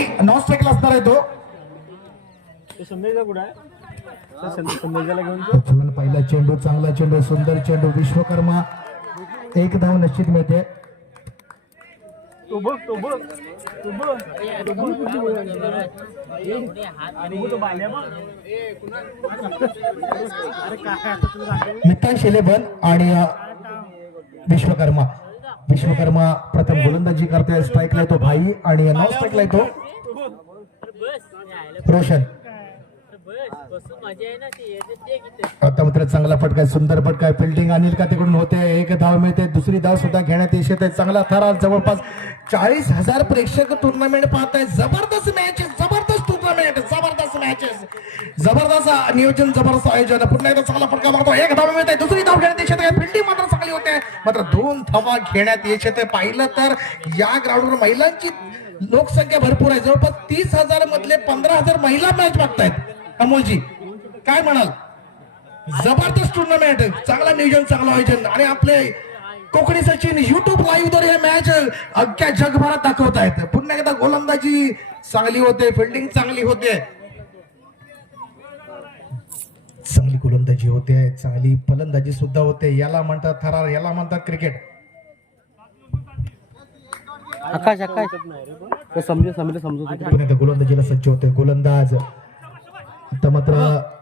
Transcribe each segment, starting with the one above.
नक्की नॉन स्ट्राईकला असणार आहे तो. संदेशा कुठं आहे? पहिला चेंडू चांगला चेंडू सुंदर चेंडू विश्वकर्मा. एक धाव निश्चित मिळते. तुझी बघ. आणि विश्वकर्मा. विश्वकर्मा प्रथम गोलंदाजी करतोय स्ट्राईकला येतो भाई आणि नॉन स्ट्राईकला येतो. रोशन. आता मात्र चांगला फटका सुंदर फटका फिल्डिंग अनिल कातेकडून होते एक धाव मिळते दुसरी धाव सुद्धा घेण्यात येत आहे चांगला थरार जवळपास चाळीस हजार प्रेक्षक टुर्नामेंट पाहत जबरदस्त मॅच जबरदस्त मॅचेस जबरदस्त नियोजन जबरदस्त आयोजन. पुन्हा एकदा चांगला फटका मारतो. एक धाव मिळते. दुसरी धाव घेण्यात येत. आहे फिल्डिंग मात्र चांगली होते. मात्र दोन धावा घेण्यात येत. पाहिलं तर या ग्राउंडवर महिलांची लोकसंख्या भरपूर आहे. जवळपास तीस हजार मधले पंधरा हजार महिला मॅच बघतायत. अमोलजी काय म्हणाल? जबरदस्त टुर्नामेंट चांगला नियोजन चांगलं आयोजन. आणि आपले कोकणी सचिन युट्यूब लाईव्ह हे मॅच अख्ख्या जगभरात दाखवत आहेत पुन्हा एकदा गोलंदाजी चांगली होते. फिल्डिंग चांगली होते चांगली गोलंदाजी होते चांगली फलंदाजी सुद्धा होते. याला म्हणतात थरार याला म्हणतात क्रिकेट आकाश आकाश. समजे समजे समजू गोलंदाजीला सज्ज होते. गोलंदाज. आता मात्र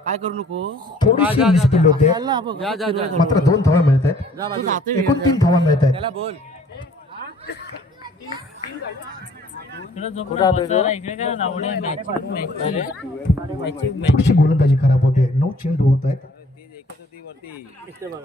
काय करू नको? थोडीशी मिसफिल्ड होते. जा जा जा. मात्र दोन धावा मिळत आहेत. एकूण तीन धावा मिळत आहेत. त्याला बोल. थोडीशी गोलंदाजी खराब होते. नऊ चेंडू होत आहेत.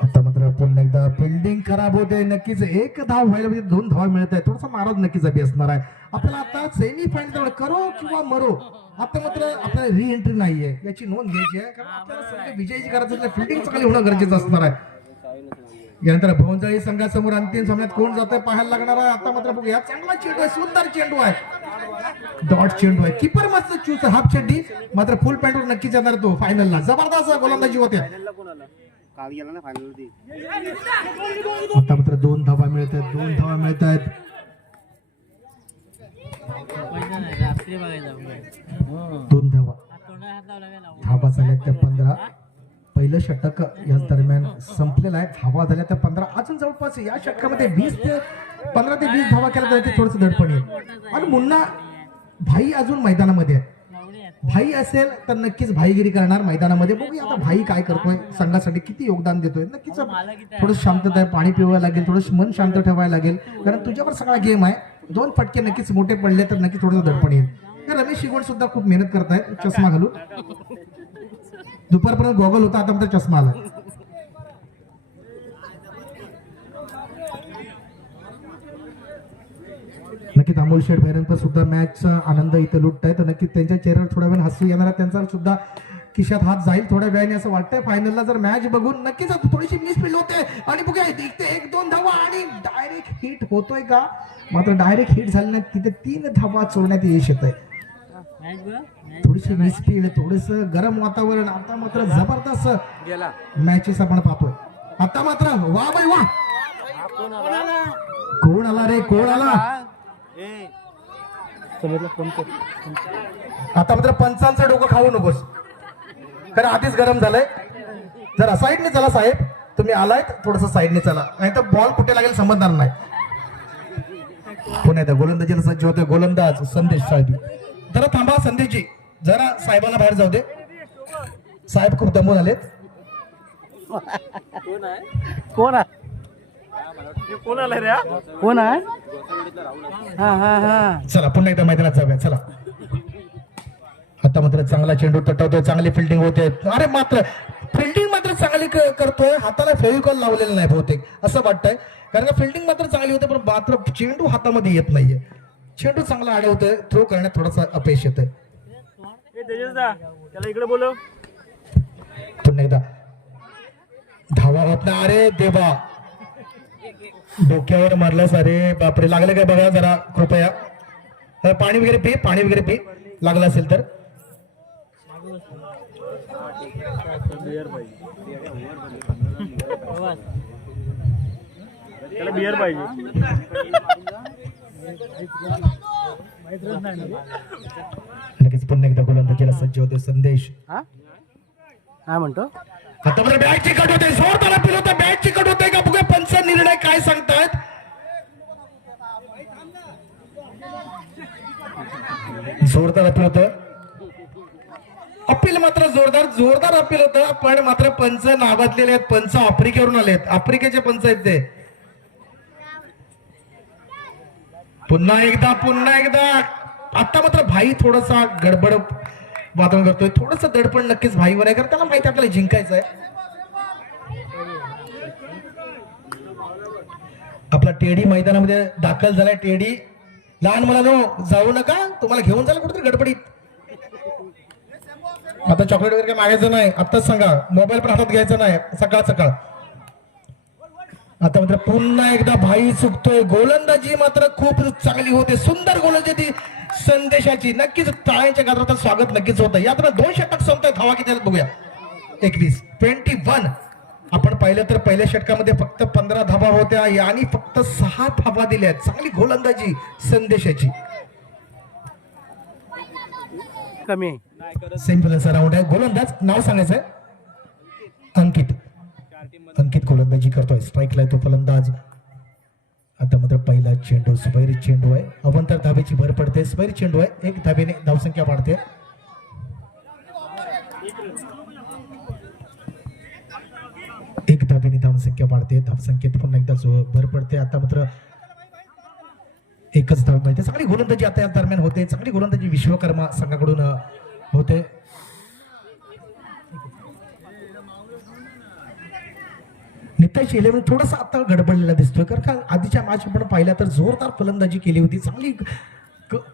आता मात्र पुन्हा एकदा फिल्डिंग खराब होते. नक्कीच एक धाव व्हायला म्हणजे दोन धावा मिळत आहे थोडासा नाराज नक्कीच अभि असणार आहे. आपल्याला आता सेमी फायनल करो किंवा मरो. आता मात्र आपल्याला री एंट्री नाहीये. याची नोंद घ्यायची आहे. कारण आपल्याला विजयाची करायचं असल्यास फिल्डिंग चांगली होणं गरजेचं असणार आहे. यानंतर भवनजळी संघासमोर अंतिम सामन्यात कोण जातोय पाहायला लागणार आहे? आता मात्र बघूया. चांगला चेंडू आहे सुंदर चेंडू आहे. डॉट चेंडू आहे किपर मस्त चूस हाफ चड्डी मात्र फुल पॅन्टवर नक्कीच येणार तो फायनलला जबरदस्त गोलंदाजी होते. आता मात्र दोन धावा मिळत आहेत. दोन धावा मिळत आहेत. दोन धावा. धावा झाल्या त्या पंधरा. पहिलं षटक या दरम्यान संपलेलं आहे. धावा झाल्या त्या पंधरा अजून जवळपास या षटकामध्ये वीस ते पंधरा ते वीस धावा केल्या तर थोडंसं दडपण येईल. आणि मुन्ना भाई अजून मैदानामध्ये आहे भाई असेल तर नक्कीच भाईगिरी करणार मैदानामध्ये. बघूया आता भाई काय करतोय. संघासाठी किती योगदान देतोय. नक्कीच थोडं शांतता आहे. पाणी पिवायला लागेल थोडं मन शांत ठेवायला लागेल. कारण तुझ्यावर सगळा गेम आहे. दोन फटके नक्कीच मोठे पडले तर नक्कीच थोडंसं दडपण येईल. तर रमेश शिगवण सुद्धा खूप मेहनत करतायत. चष्मा घालून. दुपारपर्यंत गॉगल होता आता मात्र चष्मा आला. नक्कीच अमोल शेठ भैरंकर सुद्धा मॅचचा आनंद इथे लुटतायत तर नक्कीच त्यांच्या चेहऱ्यावर थोड्या वेळ हसू येणार आहे. त्यांचा सुद्धा खिशात हात जाईल थोड्या वेळाने असं वाटतंय. फायनलला जर मॅच बघून नक्कीच थोडीशी मिसफिल्ड होते. आणि बघूया एक ते एक दोन धावा आणि डायरेक्ट हिट होतोय का? मात्र डायरेक्ट हिट झाली नाही तिथे तीन धावा चोरण्यात यश येत आहे थोडीशी मिसफिल्ड थोडस गरम वातावरण. आता मात्र जबरदस्त गेला. मॅचेस आपण पाहतोय. आता मात्र वा बाई वा. कोण आला रे? कोण आला? आता मात्र पंचांचं डोकं खाऊ नकोस. कारण आधीच गरम झालंय. जरा साईडने चला साहेब. तुम्ही आलायत थोडस साईडने चला. नाही तर बॉल कुठे लागेल समजणार नाही. कोण आहे गोलंदाजीला सज्ज होते गोलंदाज संदेश साहेब. जरा थांबा संदेशजी जरा साहेबांना बाहेर जाऊ दे. साहेब खूप दमून आलेत. कोण आहे? कोण आलाय रे हा? कोण आहे? हा हा हा. चला पुन्हा एकदा मैदानात जाऊया. चला. आता मात्र चांगला चेंडू तटवतोय चांगली फिल्डिंग होते. अरे मात्र फिल्डिंग मात्र चांगली करतोय. हाताला फेविकॉल लावलेलं नाही बहुतेक असं वाटतंय. कारण का फिल्डिंग मात्र चांगली होते पण मात्र चेंडू हातामध्ये येत नाहीये. चेंडू चांगला अडवतोय थ्रो करण्यात थोडासा अपयश येतोय. त्याला इकडे बोलव. पुन्हा एकदा. धावा होत नाही अरे देवा. डोक्यावर मारलास अरे बापरे लागलं काय बघा जरा कृपया. पाणी वगैरे पी पाणी वगैरे पी. लागलं असेल तर. बिअर पाहिजे. लगेच पुन्हा एकदा गोलंदाजीला सज्ज होते संदेश. हा? काय म्हणतो? आता मला बॅट चिकट होते जोर त्याला फिरवते बॅट चिकट होते का बघूया पंच निर्णय काय सांगतायत? जोरदार अपील होतं अपील मात्र जोरदार जोरदार अपील होतं पण मात्र पंच नावाजलेले आहेत पंच आफ्रिकेवरून आलेत. आफ्रिकेचे पंच आहेत ते. पुन्हा एकदा पुन्हा एकदा. आता मात्र भाई थोडासा गडबड वादन करतोय. थोडस दडपण नक्कीच भाईवर आहे कारण त्याला माहिती आहे आपल्याला जिंकायचं आहे आपला टेडी मैदानामध्ये दाखल झालाय टेडी. लहान मुलांनो जाऊ नका. तुम्हाला घेऊन जायला कुठेतरी गडबडीत. आता चॉकलेट वगैरे काय मागायचं नाही. आत्ताच सांगा. मोबाईल पण हातात घ्यायचा नाही. सकाळ सकाळ. आता मात्र पुन्हा एकदा भाई चुकतोय गोलंदाजी मात्र खूप चांगली होते. सुंदर गोलंदाजी संदेशाची. नक्कीच टाळ्यांच्या गात्रात स्वागत नक्कीच होतं. यात दोन षटक संपताय. धावा किती बघूया. एकवीस. ट्वेंटी वन आपण पाहिलं तर पहिल्या षटकामध्ये फक्त पंधरा धावा होत्या. आणि फक्त सहा धावा दिल्या चांगली गोलंदाजी संदेशाची. कमी सेमीफायनलचा राऊंड आहे. गोलंदाज नाव सांगायचं अंकित. अंकित गोलंदाजी करतोय. स्ट्राईकला आहे तो फलंदाज. आता मात्र पहिला चेंडू सुबैरी चेंडू आहे. अवंतर धाबेची भर पडते. सुबैरी चेंडू आहे. एक धाबेने धावसंख्या वाढते. एक धाबेने धावसंख्या वाढते. धावसंख्येत पुन्हा एकदा भर पडते आता मात्र एकच धाव मिळते. चांगली गोलंदाजी आता या दरम्यान होते. चांगली गोलंदाजी विश्वकर्मा संघाकडून होते. त्या इलेव्हन म्हणजे थोडासा आता गडबडलेला दिसतोय. कारण का आधीच्या मॅच आपण पाहिल्या तर जोरदार फलंदाजी केली होती. चांगली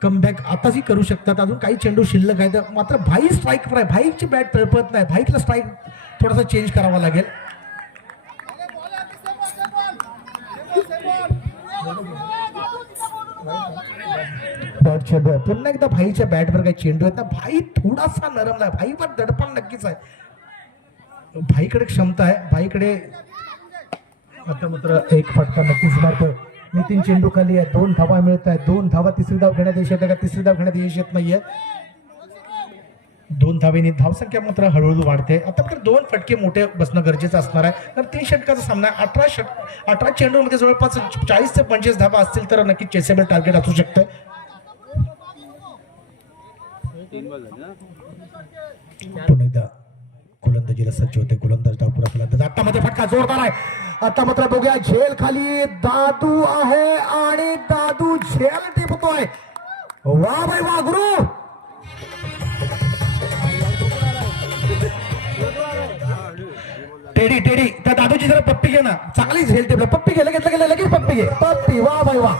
कमबॅक आताही करू शकतात. अजून काही चेंडू शिल्लक आहे तर मात्र भाई स्ट्राईक आहे. भाईची बॅट तळपत नाही. भाईकला स्ट्राईक थोडासा चेंज करावा लागेल. चेंडू आहे पुन्हा एकदा भाईच्या बॅटवर काही चेंडू आहेत ना भाई थोडासा नरमला भाईवर दडपण नक्कीच आहे. भाईकडे क्षमता आहे. भाईकडे आता मात्र एक फटका नक्कीच मारतो. नितीन चेंडू खाली आहे दोन धावा मिळत आहेत दोन धावा तिसरी धाव घेण्यात यश येते का तिसरी धाव घेण्यात यश येत नाहीये. दोन धावेनी धावसंख्या मात्र हळूहळू वाढते. आता तर दोन फटके मोठे बसणं गरजेचं असणार आहे. तर तीन षटकाचा सामना आहे. अठरा षट अठरा चेंडूमध्ये जवळपास चाळीस ते पंचवीस धावा असतील तर नक्की चेसेबल टार्गेट असू शकतं. पुन्हा एकदा. गोलंदाजीला सज्ज होते गोलंदाज डावपुरा फलंदाज आता मध्ये फटका जोरदार आहे. आता मात्र बघूया झेल खाली दादू आहे आणि दादू झेल टिपतोय. वा बाई वा गुरु! टेडी टेडी त्या दादूची जरा पप्पी घे ना. चांगली झेल टिपलं. पप्पी घे लगेच लगेच लगेच पप्पी घे. पप्पी वा बाई वा.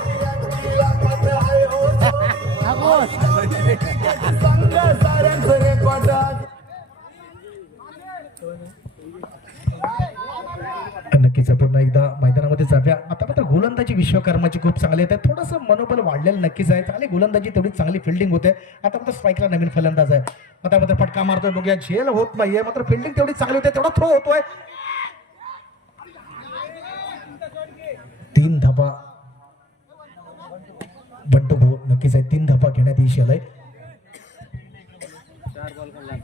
नक्कीच पुन्हा एकदा मैदानामध्ये जाऊया. आता मात्र गोलंदाजी विश्वकर्माची खूप चांगली आहे थोडंसं मनोबल वाढलेलं नक्कीच आहे. चांगली गोलंदाजी तेवढी चांगली फिल्डिंग होते. आता मात्र स्ट्राईकला नवीन फलंदाज आहे. आता मात्र फटका मारतोय. बघूया झेल होत नाहीये. मात्र फिल्डिंग तेवढी चांगली होते. तेवढा थ्रो होतोय. तीन धाबा बंटू भाऊ नक्कीच आहे. तीन धाबा घेण्यात यश आलंय.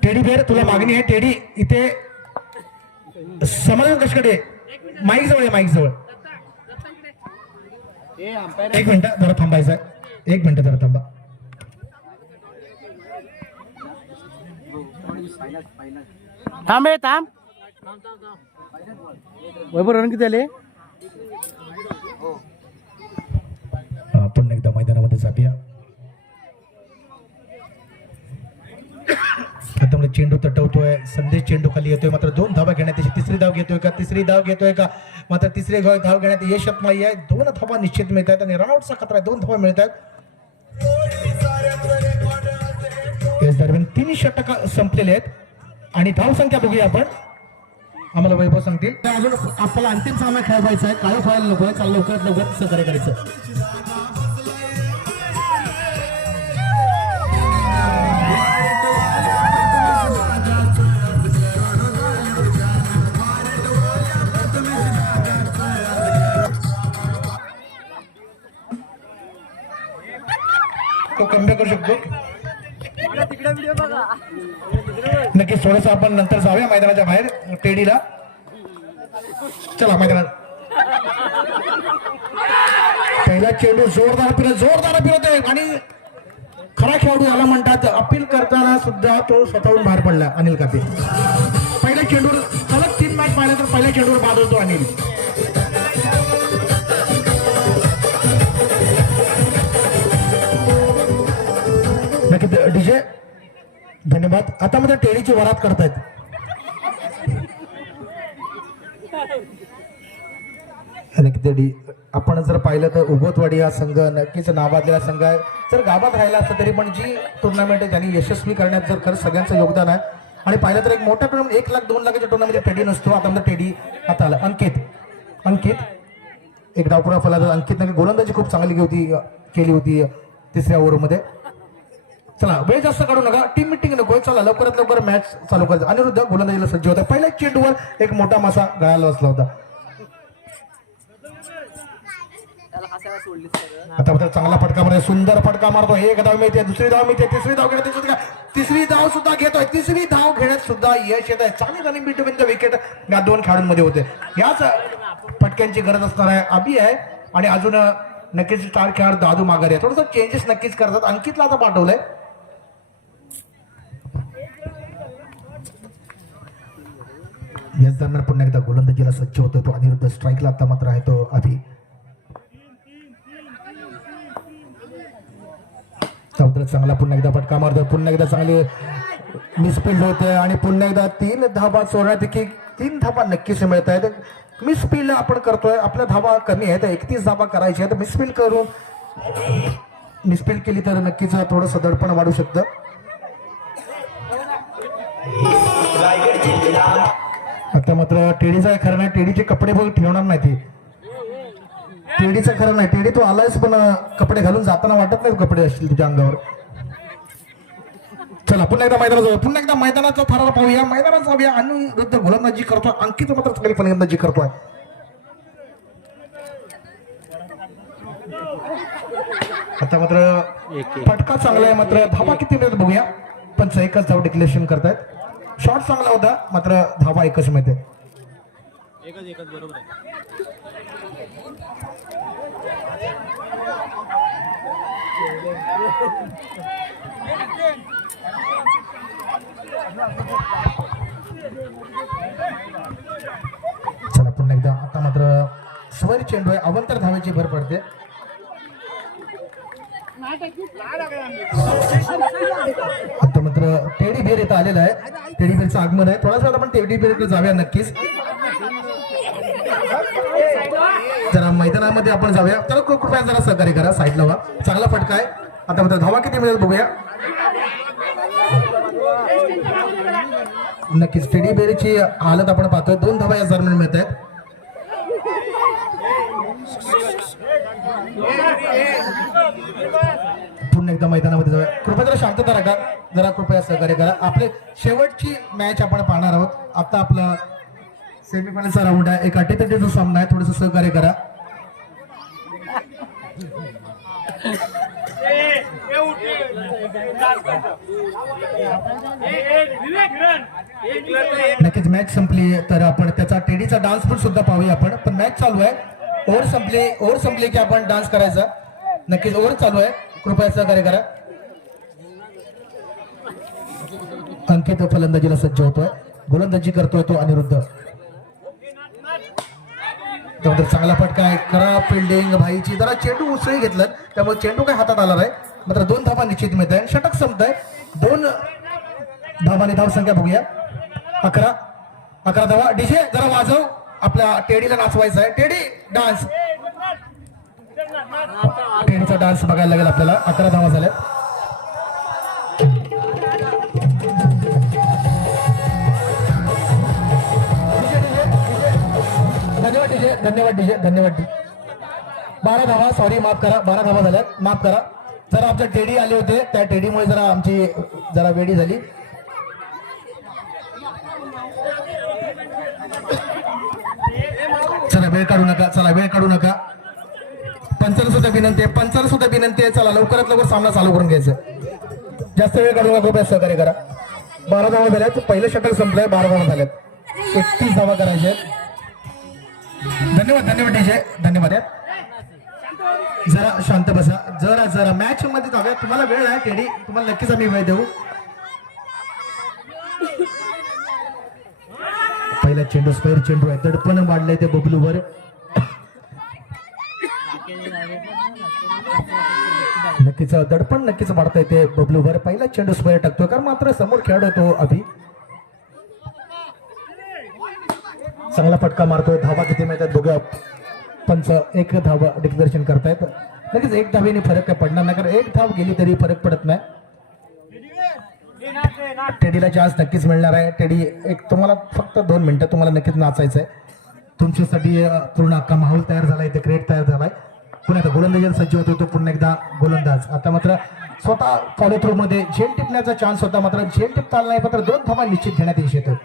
टेडी बेर तुला मागणी आहे. टेडी इथे समाधान कशकडे? माईक जवळ आहे माईक जवळ. एक मिनिट जरा थांबायचं एक मिनिट जरा थांबा. थांब रे थांब. वैभव रन किती आले. हा, पुन्हा एकदा मैदानामध्ये जाऊया. त्यामुळे चेंडू तटवतोय संदेश चेंडू खाली येतोय मात्र दोन धावा घेण्यात याची तिसरी धाव घेतोय का? तिसरी धाव घेतोय का? मात्र तिसरी धाव धाव घेण्यात यश येत आहे. दोन धावा निश्चित मिळत आहेत आणि रनआउटचा खतरा आहे. दोन धावा मिळत आहेत याच दरम्यान तीन षटक संपलेले आहेत. आणि धाव संख्या बघूया आपण. आम्हाला वैभव सांगतील. तर अजून आपल्याला अंतिम सामना खेळवायचा आहे. काळू खेळायला नको आहे. चाल लवकरात लवकर सहकार्य करायचं. नक्कीच थोडस आपण नंतर जाऊया मैदानाच्या बाहेर टेडीला. चला मैदानात. पहिला चेंडू जोरदार फिरत जोरदार फिरत आणि खरा खेळाडू याला म्हणतात अपील करताना सुद्धा तो स्वतःहून बाहेर पडला अनिल कापे. पहिल्या चेंडूवर सलग तीन मॅच पाहिलं तर पहिल्या चेंडूवर बाद होतो अनिल. धन्यवाद. आता मध्ये टेळीची वरात करतायत. आणि किती आपण जर पाहिलं तर उगवतवाडी हा संघ नक्कीच नावाजलेला संघ आहे. जर गावात राहिला असता तरी पण जी टुर्नामेंट आहे त्यांनी यशस्वी करण्यात जर खरं सगळ्यांचं योगदान आहे. आणि पाहिलं तर एक मोठा टुर्नामेंट एक लाख दोन लाखाच्या टुर्नामेंट टेडी नसतो. आता मध्ये टेडी आता आला. अंकित. अंकित. एक डावपुरा फलाचा अंकितने गोलंदाजी खूप चांगली होती केली होती तिसऱ्या ओव्हरमध्ये. चला वेळ जास्त काढू नका. टीम मिटिंग नको चला लवकरात लवकर मॅच चालू करायचं. अनिरुद्ध गोलंदाजीला सज्ज होता. पहिल्या चेंडूवर एक मोठा मासा गळाला बसला होता. आता मात्र चांगला फटका मारतोय. सुंदर फटका मारतो एक धाव मिळते. दुसरी धाव मिळते. तिसरी धाव घेण्यात तिसरी धाव- तिसरी धाव सुद्धा घेतोय. तिसरी धाव घेण्यात सुद्धा यश येत आहे चांगली रनिंग बिटवीन द विकेट या दोन खेळाडूंमध्ये होते. याच फटक्यांची गरज असणार आहे. अभि आहे आणि अजून नक्कीच स्टार खेळाडू दादू माघारी आहे थोडंसं चेंजेस नक्कीच करतात. अंकितला आता पाठवलंय. याच दरम्यान पुन्हा एकदा गोलंदाजीला सज्ज होतो तो. अनिरुद्ध स्ट्राईकला आता मात्र आहे तो अभि. समुद्र चांगला पुन्हा एकदा फटका मारतो पुन्हा एकदा चांगली मिसफिल्ड होते आणि पुन्हा एकदा तीन धाबा सोडण्यापैकी तीन धाबा नक्कीच मिळत आहेत. मिसफिल्ड आपण करतोय. आपल्या धाबा कमी आहेत. एकतीस धाबा करायची आहेत. मिसफिल्ड करून मिसफिल्ड केली तर नक्कीच थोडंसं दडपण वाढू शकतं. आता मात्र टेडीचा खरं नाही टेडीचे कपडे बघ ठेवणार नाही ते. टेडीचं खरं नाही टेडी तू आलायस पण कपडे घालून जाताना वाटत नाही कपडे असतील तुझ्या अंगावर. चला पुन्हा एकदा मैदानात जाऊया पुन्हा एकदा मैदानाचा थरार पाहूया. मैदानात जाऊया अनिरुद्ध गोलंदाजी करतोय. अंकित मात्र चांगली फलंदाजी करतोय. आता मात्र फटका चांगला आहे मात्र. धाबा किती मिळत बघूया. पंच एकच धाव डिक्लेरेशन करतायत. शॉट चांगला होता मात्र धावा एकच मिळते. चला पुन्हा एकदा आता मात्र स्वर चेंडू आहे अवंतर धावेची भर पडते. आता मात्र टेडी बेर इथं आलेला आहे. टेडी बेरचं आगमन आहे. थोडासा आपण टेडी बेरकडे जाऊया नक्कीच. जरा मैदानामध्ये आपण जाऊया. तर कृपया जरा सहकार्य करा साईडला व्हा चांगला फटका आहे. आता मात्र धावा किती मिळेल बघूया. नक्कीच टेडी बेरीची हालत आपण पाहतोय. दोन धावा या दरम्यान मिळत आहेत. पुन्हा एकदा मैदानामध्ये जाऊया. कृपया जरा शांतता राखा. जरा कृपया सहकार्य करा. आपले शेवटची मॅच आपण पाहणार आहोत. आता आपला सेमीफायनलचा राऊंड आहे. एक अटीतटीचा सामना आहे. थोडस सहकार्य करा. नक्कीच मॅच संपली तर आपण त्याचा टेडीचा डान्स पण सुद्धा पाहूया आपण. पण मॅच चालू आहे. ओव्हर संपली ओर संपली की आपण डान्स करायचा. नक्कीच ओर चालू आहे. कृपया सहकार्य करा. अंकित फलंदाजीला सज्ज होतोय. गोलंदाजी करतोय तो अनिरुद्ध. त्यानंतर चांगला फटका आहे. करा फिल्डिंग भाईची जरा चेंडू उसळी घेतलं. त्यामुळे चेंडू काय हातात आला नाही. मात्र दोन धावा निश्चित मिळत आहे षटक संपत आहे दोन धावाने धाव संख्या बघूया. अकरा. अकरा धावा. डीजे जरा वाजव. आपल्या टेडीला नाचवायचं आहे. टेडी डान्स टेडीचा डान्स बघायला लागेल आपल्याला. अकरा धावा झाल्या धन्यवाद डीजे. धन्यवाद डीजे. धन्यवाद डी बारा धावा सॉरी माफ करा. बारा धावा झाल्यात. माफ करा. जरा आमच्या टेडी आले होते. त्या टेडीमुळे जरा आमची जरा वेडी झाली चला वेळ काढू नका चला वेळ काढू नका. पंचाला सुद्धा विनंती आहे पंचाला सुद्धा विनंती आहे चला लवकरात लवकर सामना चालू करून घ्यायचं. जास्त वेळ काढू नका कृपया सहकार्य करा. बारा धावा झाल्यात पहिलं षटक संपलंय बारा धावा झाल्यात. एकतीस धावा करायचे धन्यवाद धन्यवाद डीजे. धन्यवाद जरा शांत बसा. जरा जरा मॅच मध्ये धाव्या. तुम्हाला वेळ आहे केडी तुम्हाला नक्कीच आम्ही वेळ देऊ. पहिला चेंडू स्क्वेअर चेंडू आहे. दडपण वाढलंय ते बबलूवर. नक्कीच दडपण नक्कीच वाढतंय ते बबलूवर. पहिला चेंडू स्क्वेअर टाकतोय कारण मात्र समोर खेळाडू तो अभि. चांगला फटका मारतोय धावा किती मिळतात बघूया. पंच एक धावा दिग्दर्शन करतायत. नक्कीच एक धावेने फरक काय पडणार नाही कारण एक धाव गेली तरी फरक पडत नाही. टेडीला चान्स नक्कीच मिळणार आहे. टेडी एक तुम्हाला फक्त दोन मिनिटं तुम्हाला नक्कीच नाचायचं आहे तुमच्यासाठी पूर्ण अख्खा माहोल तयार झालाय. ते क्रिएट तयार झालाय. पुन्हा एकदा गोलंदाजी सज्ज होतो तो पुन्हा एकदा गोलंदाज. आता मात्र स्वतः फॉलो थ्रू मध्ये झेल टिपण्याचा चान्स होता. मात्र झेल टिपता आला नाही मात्र दोन धावा निश्चित घेण्यात यश येतो.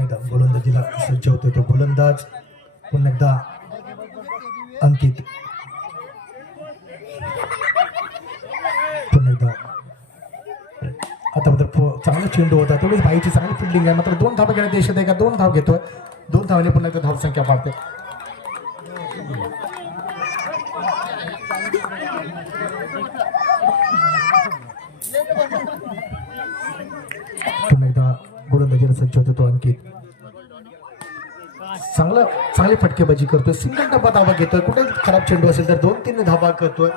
एकदा गोलंदाजीला सज्ज होतो तो गोलंदाज. पुन्हा एकदा अंकित. पुन्हा एकदा. आता मात्र चांगला चेंडू होता. थोडी भाईची चांगली फिल्डिंग आहे. मात्र दोन धावा घेण्यात देशात आहे का दोन धाव घेतोय. दोन धावने पुन्हा एकदा धाव संख्या वाढते. पुन्हा एकदा गोलंदाजीला सज्ज होतो तो अंकित. चांगला चांगली फटकेबाजी करतोय. सिंगल डब्बा धावा घेतोय. कुठे खराब चेंडू असेल तर दोन तीन धावा करतोय.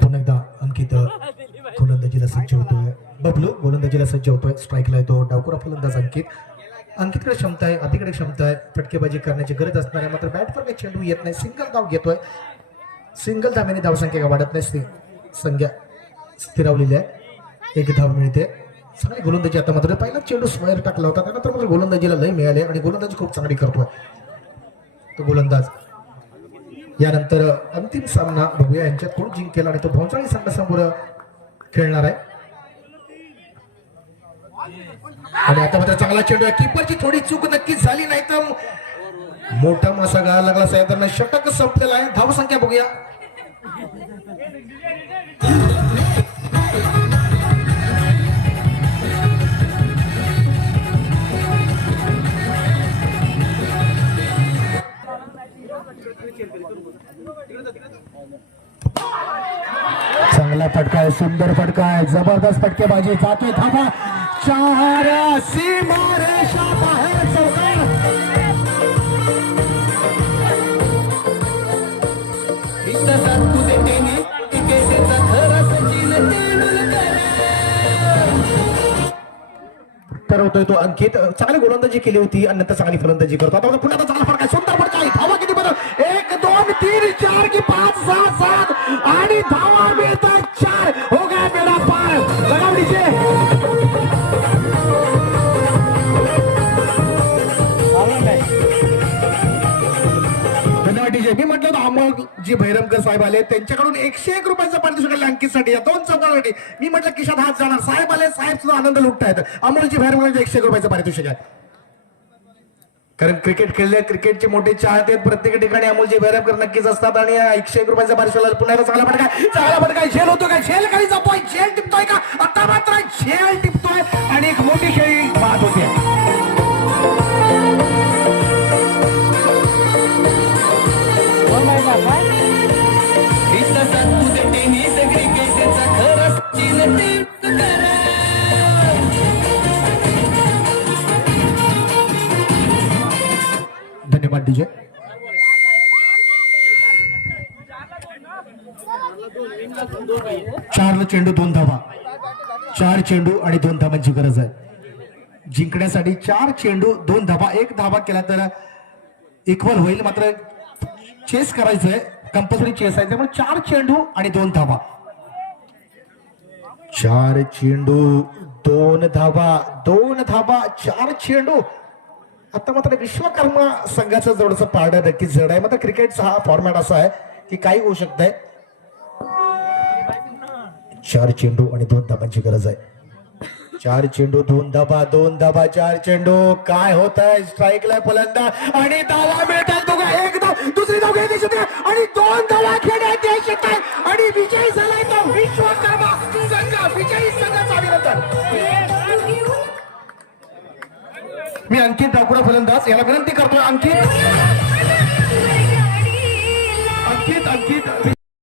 पुन्हा एकदा अंकित गोलंदाजीला सज्ज होतोय. बबलू गोलंदाजीला सज्ज होतोय. स्ट्राईकला येतो. डावकुरा फलंदाज अंकित. अंकितकडे क्षमता आहे अतिकडे क्षमता आहे. फटकेबाजी करण्याची गरज असणार आहे. मात्र बॅटवर काही चेंडू येत नाही. सिंगल धाव घेतोय. सिंगल धाव्याने धावसंख्या का वाढत नाही. संख्या स्थिरावलेली आहे. एक धाव मिळते. चांगली गोलंदाजी आता मात्र पहिला चेंडू स्क्वेअर टाकला होता. त्यानंतर मात्र गोलंदाजीला लय मिळाले आणि गोलंदाजी खूप चांगली करतोय. तो गोलंदाज. यानंतर अंतिम सामना बघूया. यांच्यात कोण जिंकेल आणि तो भोवचाळी संघासमोर खेळणार आहे. आणि आता मात्र चांगला चेंडू आहे. किपरची थोडी चूक नक्कीच झाली नाही तर मोठा मासा गाळा लागला साहेबांना. षटक संपलेला आहे. धाव संख्या बघूया. चांगला फटका आहे. सुंदर फटका आहे. जबरदस्त फटकेबाजी. जाते थांबा. चार सीमारेषा बाहेर चौकार तर होतोय तो अंकित. चांगली गोलंदाजी केली होती आणि नंतर चांगली फलंदाजी करतो. आता पुन्हा चांगला फरक आहे, सुंदर फरक आहे. धावा किती बरं? एक दोन तीन चार की पाच सहा सात आणि धावा साहेब आले. त्यांच्याकडून एकशे एक रुपयाचं पारितोषिक आलं अंकितसाठी. या दोन चौकांसाठी मी म्हटलं किशात हात जाणार? साहेब आले. साहेब सुद्धा आनंद लुटतायत. अमोलजी भैरमकर एकशे एक रुपयाचं पारितोषिक आहे कारण क्रिकेट खेळले क्रिकेटचे मोठे चाहते आहेत. प्रत्येक ठिकाणी. अमोलजी भैरमकर नक्कीच असतात आणि एकशे एक रुपयाचा पारितोषिक पुन्हा एकदा चांगला फटका चांगला फटका झेल होतो का? झेल काही जातोय झेल टिपतोय का? आता मात्र झेल टिपतोय आणि एक मोठी खेळी बाद होते. धन्यवाद चेंडू आणि दोन धाबांची गरज आहे. जिंकण्यासाठी चार चेंडू दोन धाबा एक धाबा केला तर इक्वल होईल. मात्र चेस करायचंय कंपल्सरी चेस आहे. त्यामुळे चार चेंडू आणि दोन धाबा. चार चेंडू दोन धाबा दोन धाबा चार चेंडू. आता मात्र विश्वकर्मा संघाचं जवळचं पारडं नक्कीच जड आहे. मात्र क्रिकेटचा हा फॉर्मॅट असा आहे की काही होऊ शकतंय. चार चेंडू आणि दोन धाबांची गरज आहे. चार चेंडू दोन धाबा दोन धाबा चार चेंडू. काय होत आहे स्ट्राईकला फलंदा आणि धावा मिळतात दोघा. एक धाव दुसरी धाव घेत दिसत आणि दोन धावा खेळण्यात दिसत आहे. आणि विजयी झालाय तो विश्वकर्मा संघ विजयी संघाचा अभिनंदन. मी अंकित डाकुरा फलंदाज. याला विनंती करतोय अंकित. अंकित अंकित.